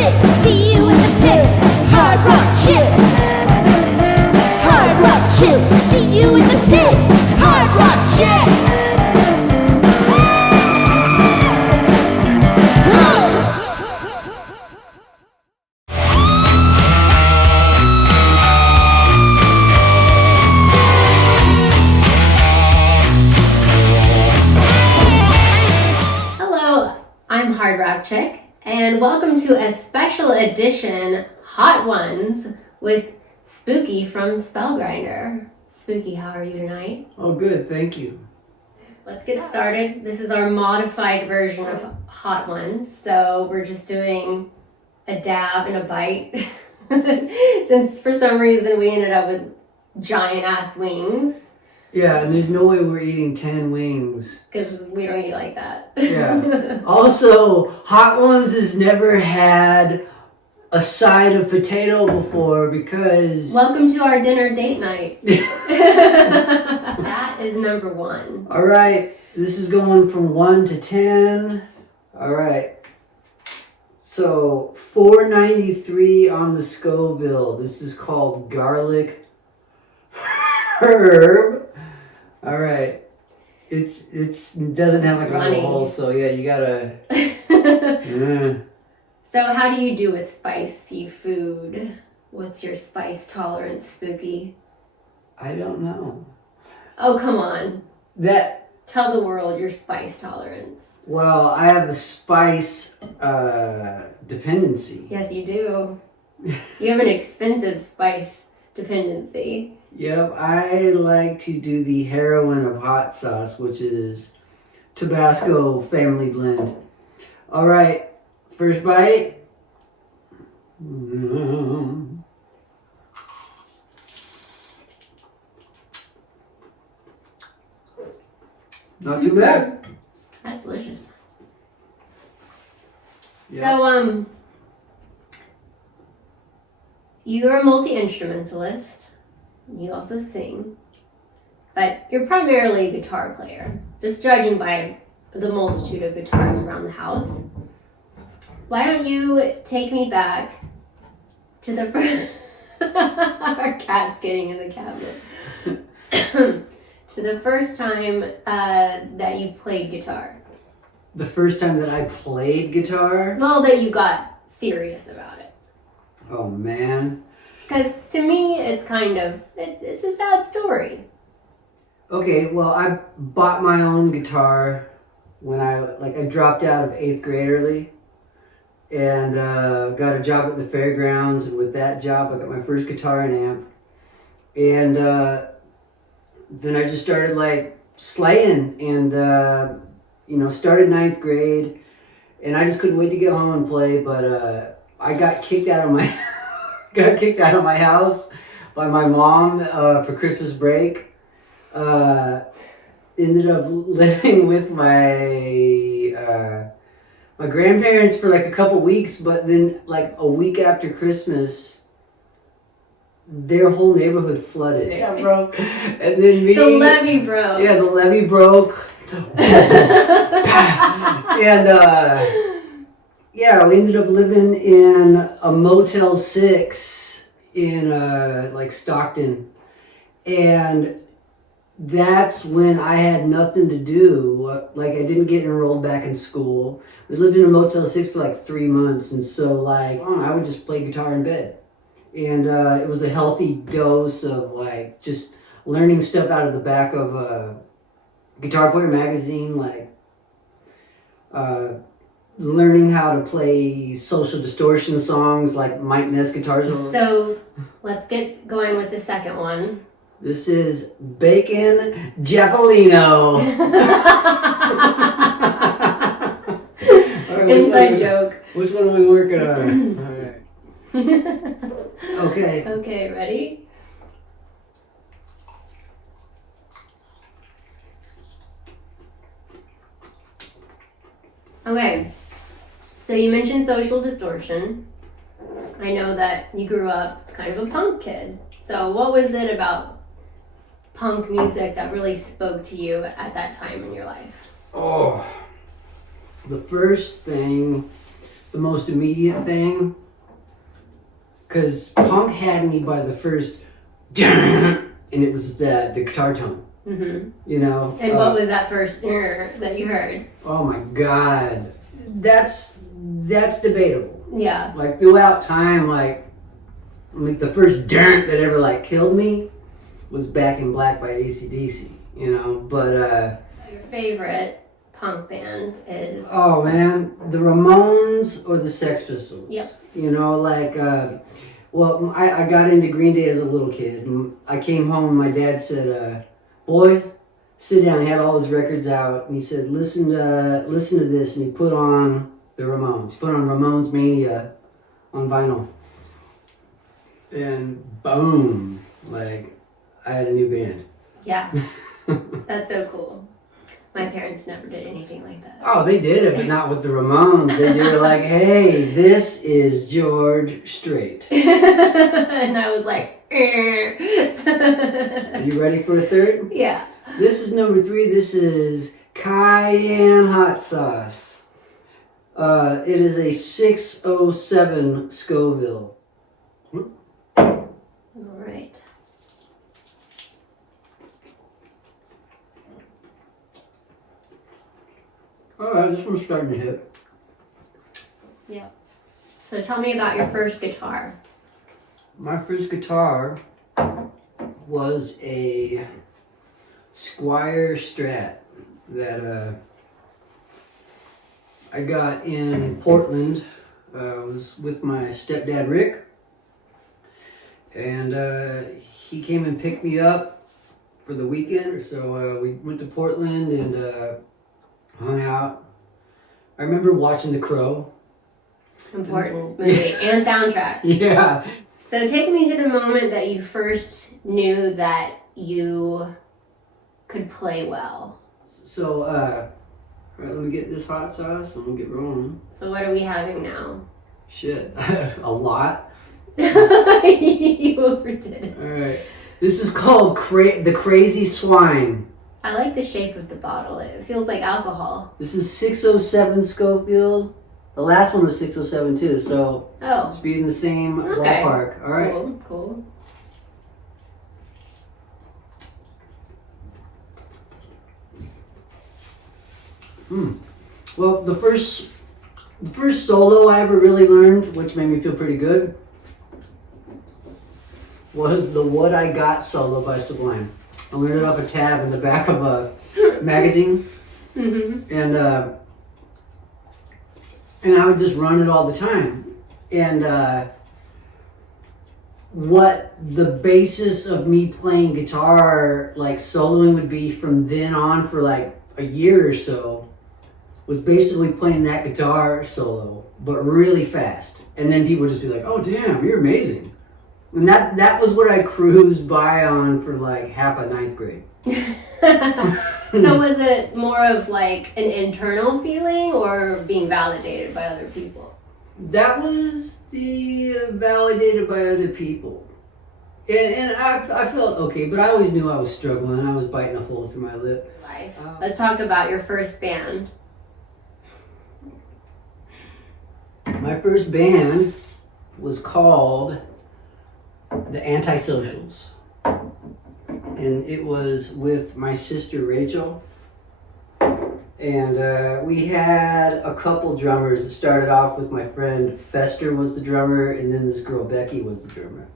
HardRockChick, see you in the pit. HardRockChick, HardRockChick, see you in the pit. HardRockChick. I'm HardRockChick, and welcome to a special edition Hot Ones with Spooky from Spellgrinder. Spooky, how are you tonight? Oh, good, thank you. Let's get started. This is our modified version of Hot Ones, so we're just doing a dab and a bite. Since for some reason we ended up with giant ass wings. Yeah, and there's no way we're eating 10 wings. Because we don't eat like that. Yeah. Also, Hot Ones has never had a side of potato before because... Welcome to our dinner date night. That is number 1. All right, this is going from 1 to 10. All right. So, $4.93 on the Scoville. This is called garlic herb. All right, it doesn't have like a little hole, so yeah, you gotta. So how do you do with spicy food? What's your spice tolerance, Spooky? I don't know. Oh, come on. Tell the world your spice tolerance. Well, I have a spice dependency. Yes, you do. You have an expensive spice dependency. Yep, I like to do the heroin of hot sauce, which is Tabasco family blend. All right, first bite. Not too bad. That's delicious. Yep. So, you're a multi-instrumentalist. You also sing, but you're primarily a guitar player, just judging by the multitude of guitars around the house. Why don't you take me back to the first... Our cat's getting in the cabinet. To the first time that you played guitar. The first time that I played guitar? Well, that you got serious about it. Oh, man. Because to me, it's kind of, it's a sad story. Okay, well, I bought my own guitar when I dropped out of 8th grade early and got a job at the fairgrounds. And with that job, I got my first guitar and amp. And then I just started slaying and, started 9th grade. And I just couldn't wait to get home and play, but I got kicked out of my... Got kicked out of my house by my mom for Christmas break. Ended up living with my grandparents for a couple weeks, but then a week after Christmas, their whole neighborhood flooded. Yeah, broke. And then me... The levee broke. Yeah, the levee broke. And... yeah, we ended up living in a Motel 6 in Stockton. And that's when I had nothing to do. I didn't get enrolled back in school. We lived in a Motel 6 for 3 months. And so I would just play guitar in bed. And it was a healthy dose of just learning stuff out of the back of a Guitar Player magazine, learning how to play Social Distortion songs like Mike Ness guitar songs. So let's get going with the second one. This is Bacon Japolino. Inside joke. Which one are we working on? All right. Okay. Okay, ready? Okay. So you mentioned Social Distortion. I know that you grew up kind of a punk kid. So what was it about punk music that really spoke to you at that time in your life? Oh, the first thing the most immediate thing. Because punk had me by the first, and it was the guitar tone. Mm-hmm. You know. And what was that first that you heard? Oh my God, that's debatable. Yeah. Like throughout time, like the first dirt that ever like killed me was Back in Black by AC/DC. You know, but your favorite punk band is? Oh man, the Ramones or the Sex Pistols. Yep. You know, like, well, I got into Green Day as a little kid. And I came home and my dad said, boy, sit down. He had all his records out. And he said, listen to this. And he put on the Ramones. He put on Ramones Mania on vinyl. And boom, like, I had a new band. Yeah. That's so cool. My parents never did anything like that. Oh, they did it, but not with the Ramones. They were like, hey, this is George Strait. And I was like, Are you ready for a third? Yeah. This is number 3. This is Cayenne hot sauce. It is a 607 Scoville. All right. All right, this one's starting to hit. Yeah. So tell me about your first guitar. My first guitar was a Squire Strat that I got in Portland. I was with my stepdad Rick, and he came and picked me up for the weekend. So we went to Portland and hung out. I remember watching The Crow. Important movie and soundtrack. Yeah. So take me to the moment that you first knew that you could play well. So, all right, let me get this hot sauce and we'll get rolling. So what are we having now? Shit, a lot. You overdid it. All right, this is called the Crazy Swine. I like the shape of the bottle. It feels like alcohol. This is 607 Schofield. The last one was 607 too, so it's be in the same ballpark. All right. Cool. Well, the first solo I ever really learned, which made me feel pretty good, was the What I Got solo by Sublime. I learned it off a tab in the back of a magazine, and I would just run it all the time. And what the basis of me playing guitar, like soloing, would be from then on for like a year or so, was basically playing that guitar solo, but really fast. And then people would just be like, "Oh, damn, you're amazing." And that was what I cruised by on for like half of 9th grade. So was it more of like an internal feeling or being validated by other people? That was the validated by other people. And I felt okay, but I always knew I was struggling. I was biting a hole through my lip. Life. Let's talk about your first band. My first band was called The Antisocials. And it was with my sister Rachel. And we had a couple drummers. It started off with my friend Fester was the drummer, and then this girl Becky was the drummer.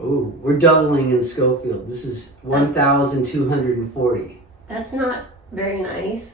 Oh, we're doubling in Schofield. This is 1,240. That's not very nice.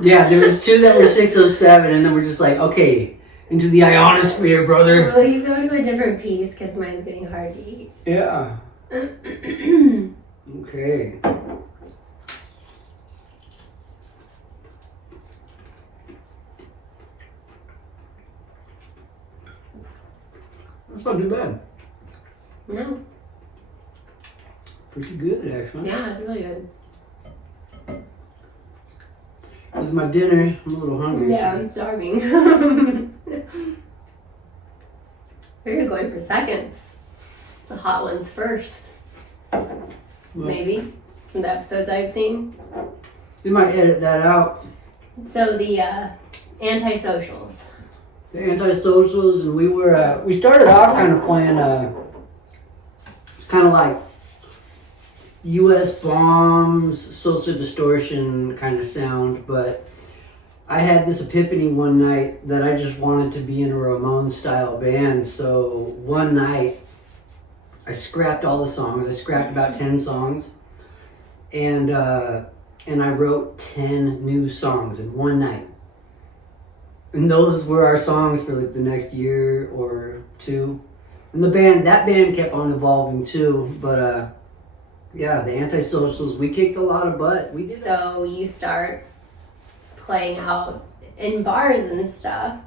Yeah, there was 2 that were 607, and then we're just like, okay, into the ionosphere, brother. Will you go to a different piece because mine's getting hard to eat? Yeah. Okay. That's not too bad. No. Pretty good, actually. Yeah, it's really good. This is my dinner. I'm a little hungry. Yeah, I'm starving. Where are you going for seconds? It's the hot ones first. Maybe. From the episodes I've seen. They might edit that out. So the antisocials. The Antisocials, and we started off kind of playing kind of like U.S. Bombs, Social Distortion kind of sound, but I had this epiphany one night that I just wanted to be in a Ramones style band. So one night I scrapped all the songs. I scrapped about 10 songs, and I wrote 10 new songs in one night. And those were our songs for like the next year or two. And that band kept on evolving too, but yeah, the Antisocials, we kicked a lot of butt. We did. So you start playing out in bars and stuff.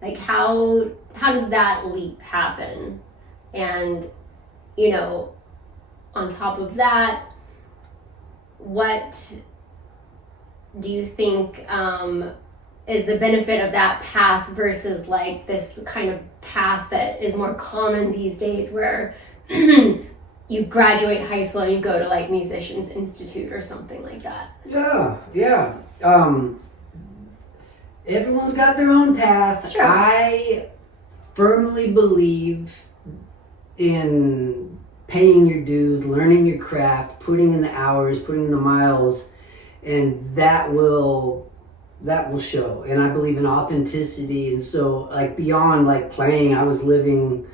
Like how does that leap happen? And on top of that, what do you think is the benefit of that path versus like this kind of path that is more common these days where you graduate high school and you go to like Musicians Institute or something like that? Yeah. Everyone's got their own path. Sure. I firmly believe in paying your dues, learning your craft, putting in the hours, putting in the miles, and that will show. And I believe in authenticity, and so like beyond like playing, I was living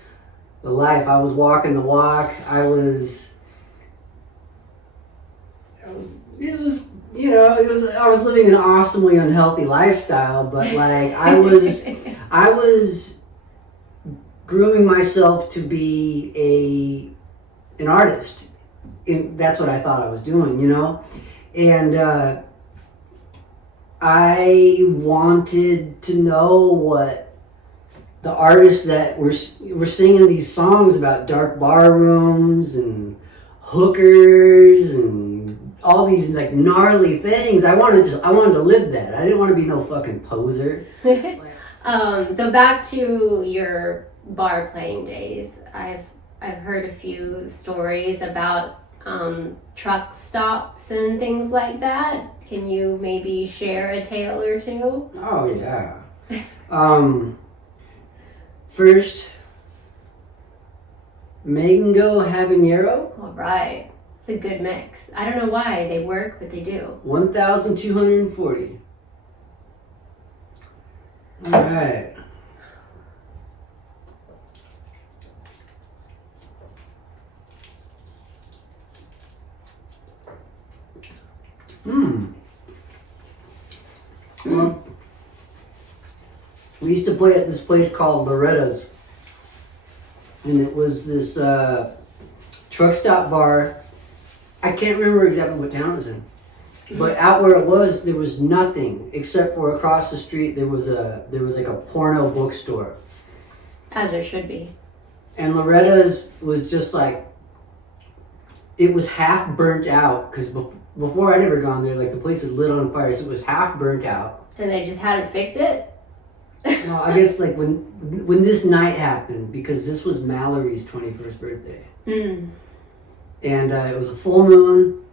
the life. I was walking the walk. I was living an awesomely unhealthy lifestyle, but like I was grooming myself to be an artist. And that's what I thought I was doing, and I wanted to know what the artists that were singing these songs about dark bar rooms and hookers and all these like gnarly things. I wanted to live that. I didn't want to be no fucking poser. So back to your bar playing days. I've heard a few stories about truck stops and things like that. Can you maybe share a tale or two? Oh yeah. First, mango habanero. All right. It's a good mix. I don't know why they work, but they do. 1,240. All right. Well, we used to play at this place called Loretta's, and it was this truck stop bar. I can't remember exactly what town it was in, but out where it was, there was nothing except for across the street there was like a porno bookstore. As there should be. And Loretta's was just like, it was half burnt out because before I'd ever gone there, like the place had lit on fire, so it was half burnt out. And they just hadn't fixed it? Well, I guess like when this night happened, because this was Mallory's 21st birthday. And it was a full moon.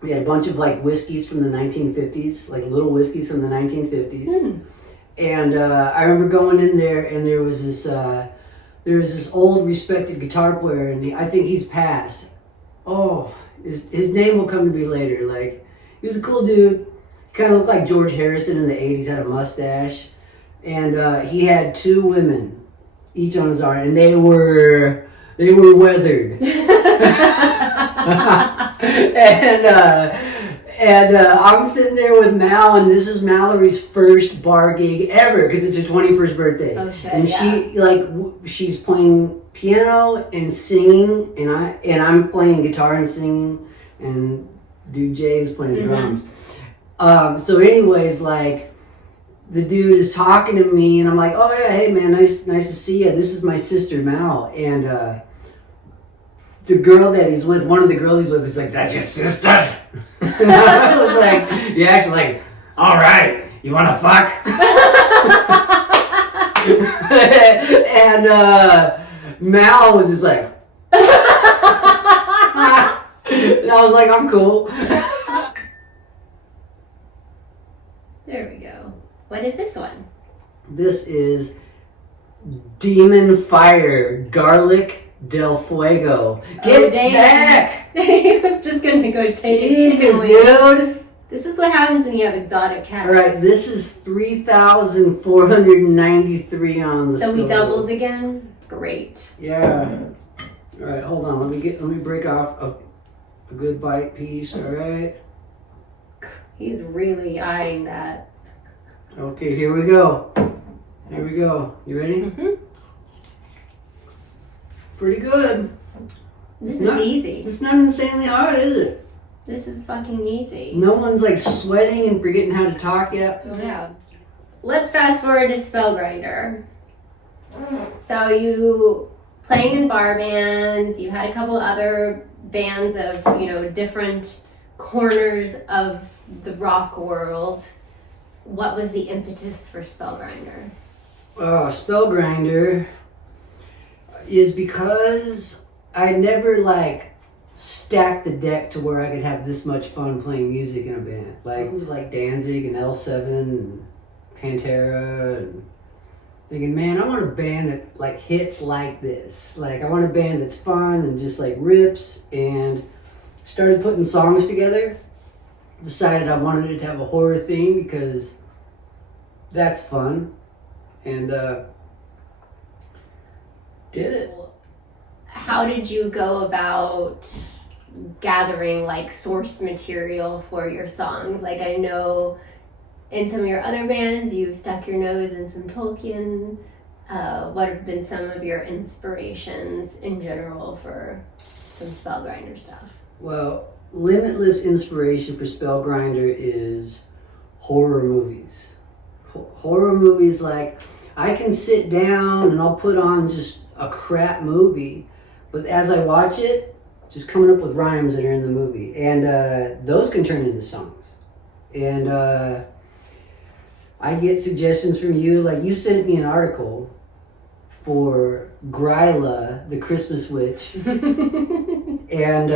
We had a bunch of like whiskeys from the 1950s, like little whiskeys from the 1950s. And I remember going in there, and there was this old respected guitar player, and I think he's passed. Oh, his name will come to me later. Like, he was a cool dude. Kind of looked like George Harrison in the 80s, had a mustache. And he had two women, each on his arm, and they were weathered. And I'm sitting there with Mal, and this is Mallory's first bar gig ever because it's her 21st birthday. Oh shit! And yeah. she's playing piano and singing, and I'm playing guitar and singing, and dude Jay is playing drums. So anyways, like, the dude is talking to me, and I'm like, oh yeah, hey man, nice to see you. This is my sister Mal, and the girl that he's with, one of the girls he's with, is like, that's your sister? And I was like, yeah, she's like, all right, you want to fuck? And Mal was just like, and I was like, I'm cool. There we go. What is this one? This is Demon Fire Garlic del Fuego. Get back! He was just gonna go take Jesus, it. dude! This is what happens when you have exotic cats. Alright, this is 3,493 on the So we Scoville. doubled again? Great. Yeah. Alright, hold on. Let me break off a good bite piece, alright? He's really eyeing that. Okay, here we go. Here we go. You ready? Mm-hmm. Pretty good. This Not- is easy. It's not insanely hard, is it? This is fucking easy. No one's like sweating and forgetting how to talk yet. Yeah. Let's fast forward to Spellgrinder. So you playing in bar bands, you had a couple other bands of, different corners of the rock world. What was the impetus for Spellgrinder? Spellgrinder is because I never stacked the deck to where I could have this much fun playing music in a band. Like Danzig and L7 and Pantera, and thinking, man, I want a band that hits like this. I want a band that's fun and just rips, and started putting songs together. Decided I wanted it to have a horror theme because that's fun, and did it. How did you go about gathering source material for your songs? I know in some of your other bands you stuck your nose in some Tolkien. What have been some of your inspirations in general for some Spellgrinder stuff? Well, limitless inspiration for Spellgrinder is horror movies. Horror movies, I can sit down and I'll put on just a crap movie, but as I watch it, just coming up with rhymes that are in the movie. And those can turn into songs. And I get suggestions from you. You sent me an article for Gryla, the Christmas witch. And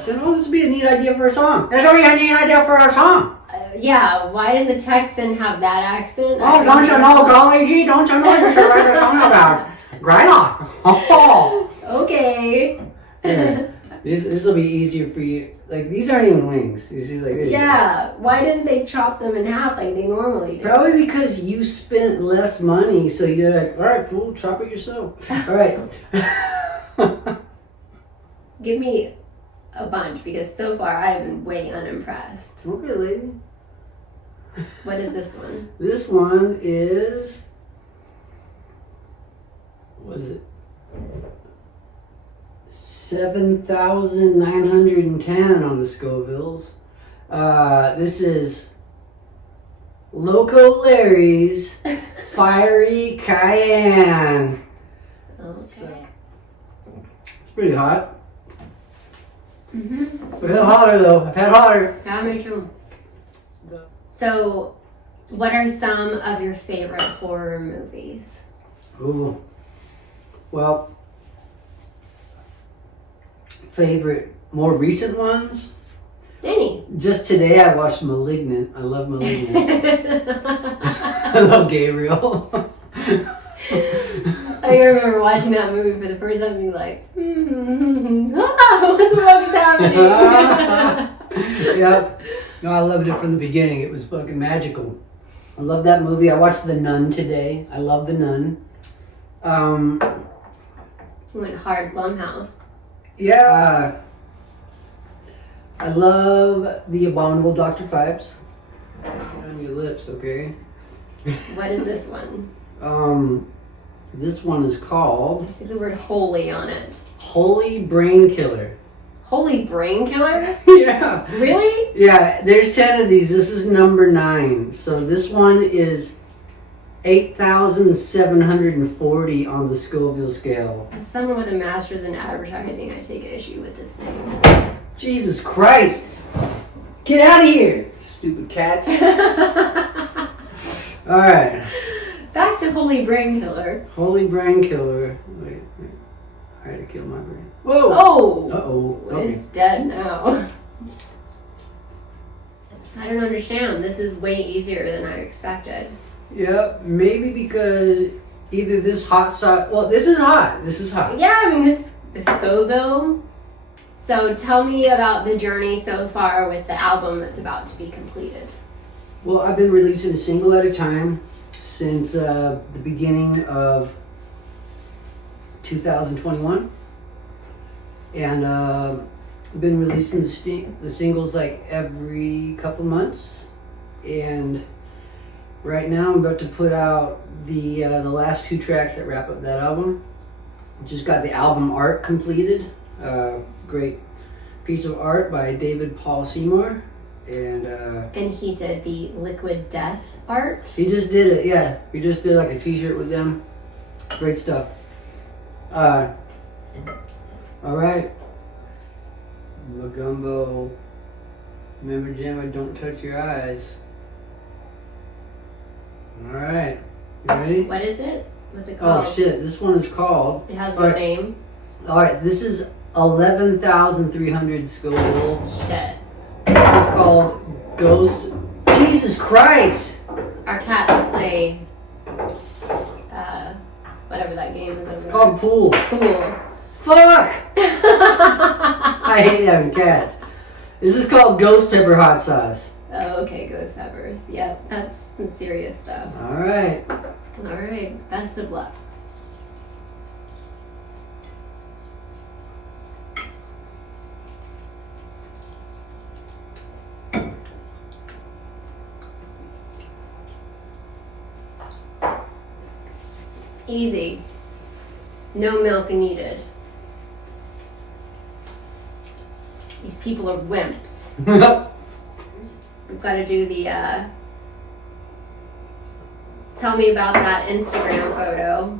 said, this would be a neat idea for a song. This would be a neat idea for a song. Yeah, why does a Texan have that accent? Oh, don't you know, golly gee, don't you know you should write a song about Gryla? Oh. Okay. Yeah. This will be easier for you. These aren't even wings. You see, yeah, why didn't they chop them in half like they normally do? Probably because you spent less money, so you're like, all right, fool, chop it yourself. All right. Give me a bunch, because so far I've been way unimpressed. Okay, lady. What is this one? This one is, what is it? 7,910 on the Scovilles. This is Loco Larry's Fiery Cayenne. Okay. It's pretty hot. Mm-hmm. I've had hotter though. I've had hotter. Yeah, me too. So, what are some of your favorite horror movies? Ooh. Well, favorite, more recent ones? Danny. Just today I watched Malignant. I love Malignant. I love Gabriel. I remember watching that movie for the first time and being like, what the fuck is happening? Yep. No, I loved it from the beginning. It was fucking magical. I love that movie. I watched The Nun today. I love The Nun. You went hard Blumhouse. Yeah. I love The Abominable Dr. Phibes. Get on your lips, okay? What is this one? This one is called I see the word holy on it. Holy Brain Killer. Holy brain killer? Yeah. Really? Yeah, there's 10 of these. This is number 9. So this one is 8,740 on the Scoville scale. As someone with a master's in advertising, I take issue with this thing. Jesus Christ! Get out of here, stupid cats. Alright. Back to Holy Brain Killer. Holy Brain Killer. Wait. I had to kill my brain. Whoa! Oh! Uh-oh. Okay. It's dead now. I don't understand. This is way easier than I expected. Yep, maybe because either this hot sauce. Well, this is hot. This is hot. Yeah, I mean, this is Scoville. So tell me about the journey so far with the album that's about to be completed. Well, I've been releasing a single at a time since the beginning of 2021. And I've been releasing the singles like every couple months. And right now I'm about to put out the last 2 tracks that wrap up that album. Just got the album art completed. Great piece of art by David Paul Seymour. And he did the Liquid Death art. he just did it, yeah. We just did like a t-shirt with them. Great stuff. Alright. Magumbo. Remember, Gemma, don't touch your eyes. Alright. You ready? What is it? What's it called? Oh shit, this one is called. It has no name. Alright, this is 11,300 Scoville. Shit. This is called Ghost. Jesus Christ! Our cats play whatever that game is. It's called Pool. Pool. Fuck! I hate having cats. This is called Ghost Pepper Hot Sauce. Oh, okay, ghost peppers. Yep, that's some serious stuff. Alright. Alright, best of luck. Easy. No milk needed. These people are wimps. We've got to do the, tell me about that Instagram photo.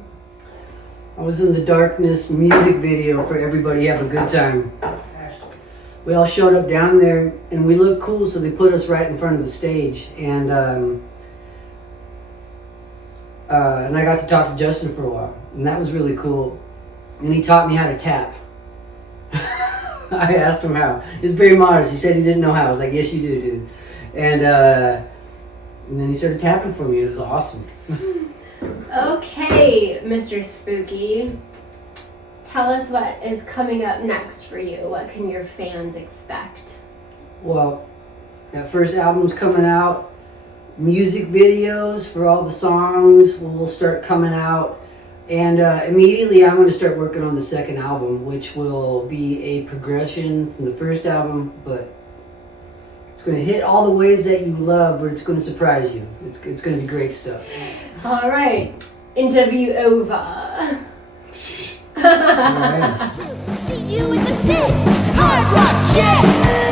I was in the Darkness music video for Everybody Have a Good Time. We all showed up down there and we looked cool, so they put us right in front of the stage. And I got to talk to Justin for a while, and that was really cool. And he taught me how to tap. I asked him how. He was very modest. He said he didn't know how. I was like, yes, you do, dude. And then he started tapping for me. It was awesome. Okay, Mr. Spooky. Tell us what is coming up next for you. What can your fans expect? Well, that first album's coming out. Music videos for all the songs will start coming out. And immediately I'm going to start working on the second album, which will be a progression from the first album, but it's going to hit all the ways that you love, but it's going to surprise you. It's going to be great stuff. All right, interview over. All right. See you in the pit. Hard Rock Chick.